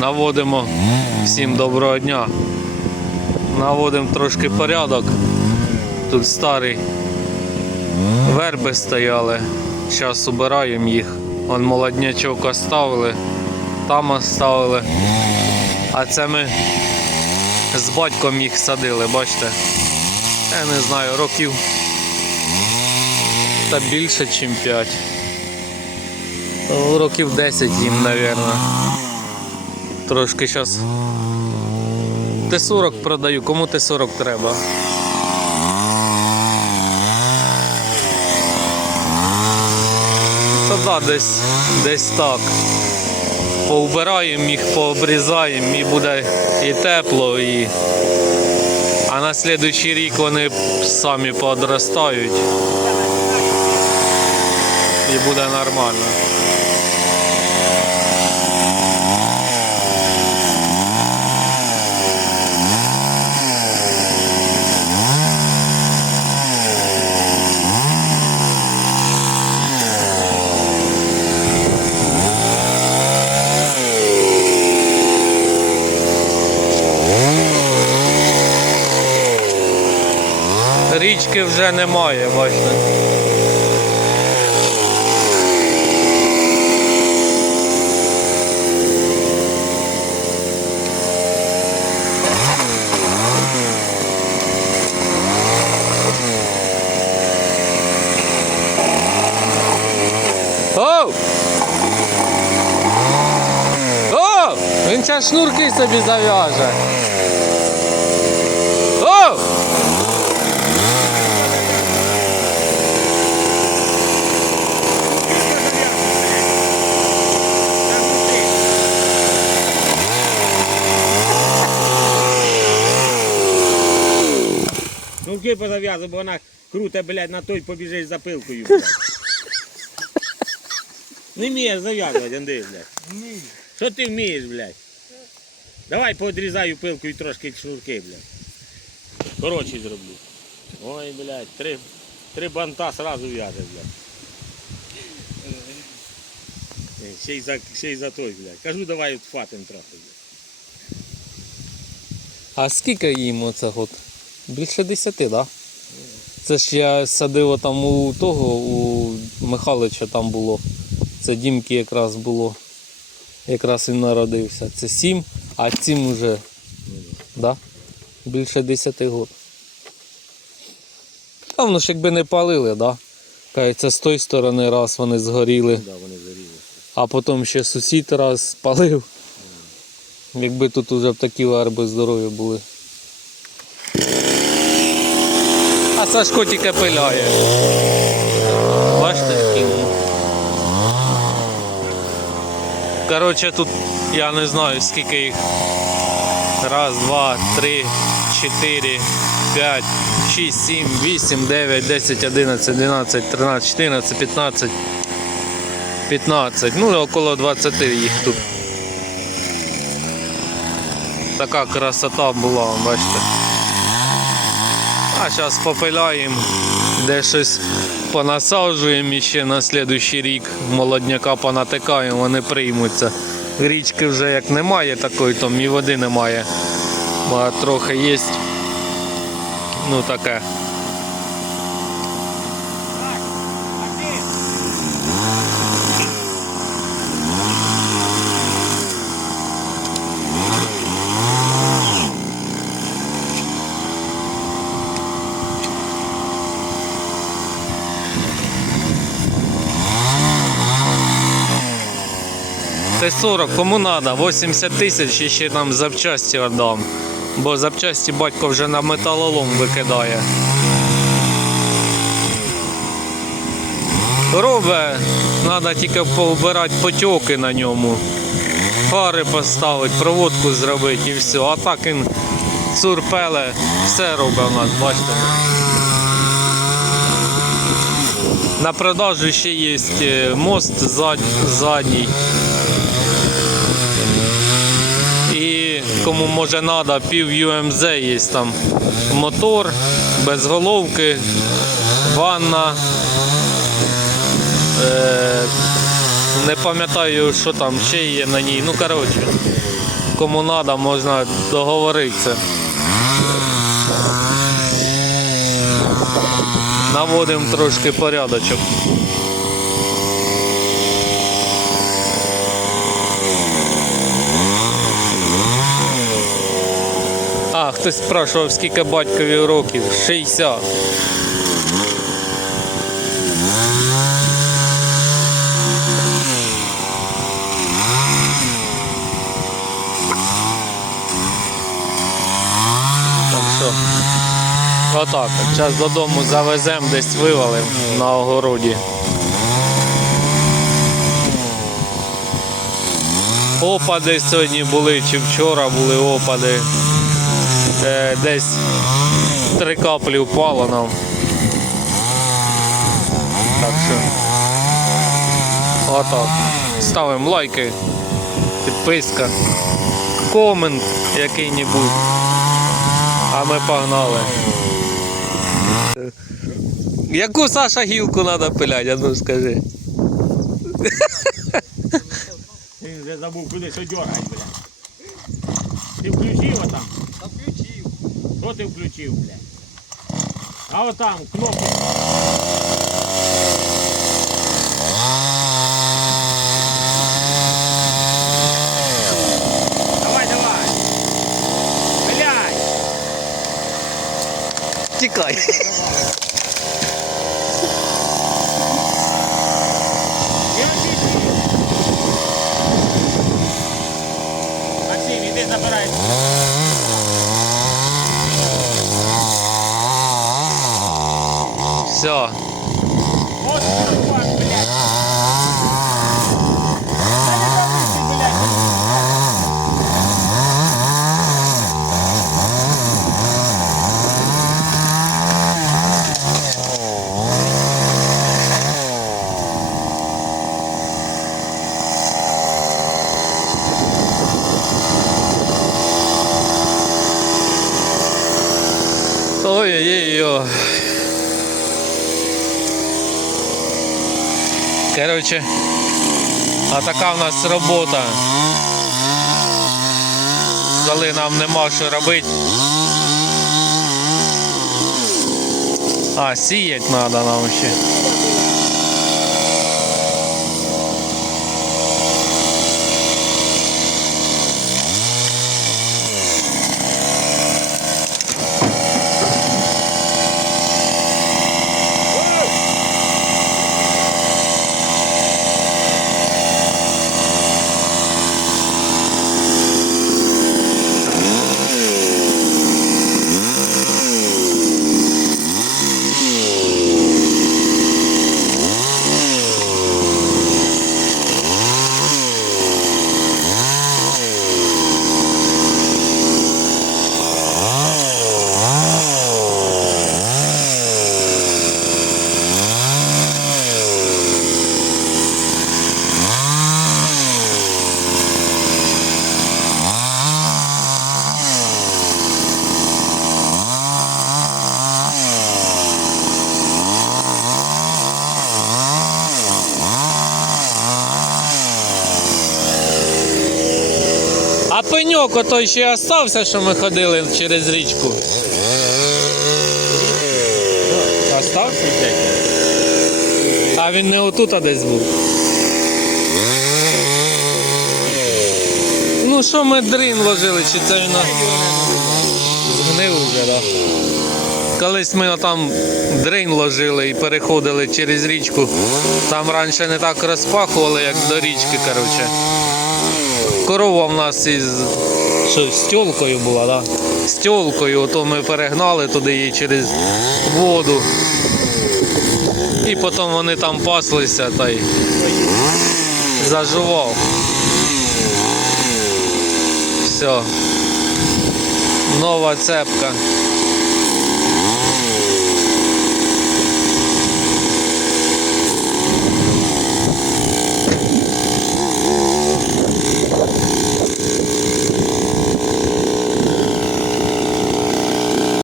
наводимо всім доброго дня. Наводимо трошки порядок. Тут старі верби стояли. Зараз убираємо їх. Вон молоднячок оставили, там оставили. А це ми з батьком їх садили, бачите? Я не знаю, років та більше, ніж 5. Ну, Років 10 їм, мабуть. Трошки зараз. Т-40 продаю, кому Т-40 треба. Та да, десь, десь так. Поубираємо їх, пообрізаємо і буде і тепло, і. А на слідуючий рік вони самі подростають. І буде нормально. Річки вже немає, бачите. Оу! Оу! Він зараз шнурки собі зав'яже. Оу! Ну ки бо вона крута, блядь, на той побіжиш за пилкою, блядь. Не вмієш зав'язувати, Андрій, блядь. Ні. Що ти вмієш, блядь? Давай подрізаю пилку і трошки шнурки, блядь. Коротше зроблю. Ой, блядь, три, три банта сразу в'яже, блядь. Е, Ще й за, ще й за той, блядь. Кажу, давай фатим трохи, блядь. А скільки їм оце год? Більше десяти, так? Да? Це ж я садив там у того, у Михайловича там було. Це Дімки якраз було. Якраз він народився. Це сім, а цим уже да? більше десяти год. Та воно ж якби не палили, да? Кажеться, з тої сторони раз вони згоріли, Да, вони зарізали. а потім ще сусід раз спалив. Якби тут уже б такі верби здорові були. А Сашко тільки пиляє. Бачите, який. Коротше, тут я не знаю скільки їх. Раз, два, три, чотири, п'ять, шість, сім, вісім, дев'ять, десять, одинадцять, дванадцять, тринадцять, чотирнадцять, п'ятнадцять. 15, ну около 20 їх тут. Така красота була, бачите. А зараз попиляємо, де щось понасаджуємо і ще на наступний рік молодняка понатикаємо, вони приймуться. Річки вже як немає такої, там і води немає. А трохи є. Ну таке. Т-40, кому треба, 80 тисяч ще нам запчасті віддам. Бо запчасті батько вже на металолом викидає. Робе, треба тільки поубирати потьоки на ньому. Фари поставити, проводку зробити і все. А так він цурпеле, все робить у нас, бачите. На продажу ще є е, мост задній. І кому може треба, пів UMZ є там мотор, без головки, ванна. Е, не пам'ятаю, що там ще є на ній. Ну коротше. кому треба, можна договоритися. Наводимо трошки порядочок. А, хтось спрашував, скільки батькові років? 60. Отак. от. Зараз додому завеземо, десь вивалимо на огороді. Опади сьогодні були, чи вчора були опади. Е, десь три каплі впало нам. Так що. Отак. Ставимо лайки, підписка, комент який-небудь. А ми погнали. Яку Саша гілку треба пиляти, а ну скажи. Він вже забув куди що дергать, блядь. Ти включив отам? Та включив. Що ти включив, блядь? А отам кнопку. Давай, давай. Блядь. Тікай. Я бігу. Максим, іди забирай. Все. Вот чувак, блядь. Да не давайте, блядь. Ой-ой-ой. Короче, а така в нас робота. Коли нам нема що робити. А, сіять треба нам ще. А пеньок отой ще остався, що ми ходили через річку. Остався? А він не отут, а десь був. Ну що ми дрін ложили, чи це він згнив вже, так? Колись ми там дрень ложили і переходили через річку. Там раніше не так розпахували, як до річки, коротше. Корова в нас із що, з тьолкою була, да? З тьолкою, ото ми перегнали туди її через воду. І потім вони там паслися та й зажував. Все. Нова цепка.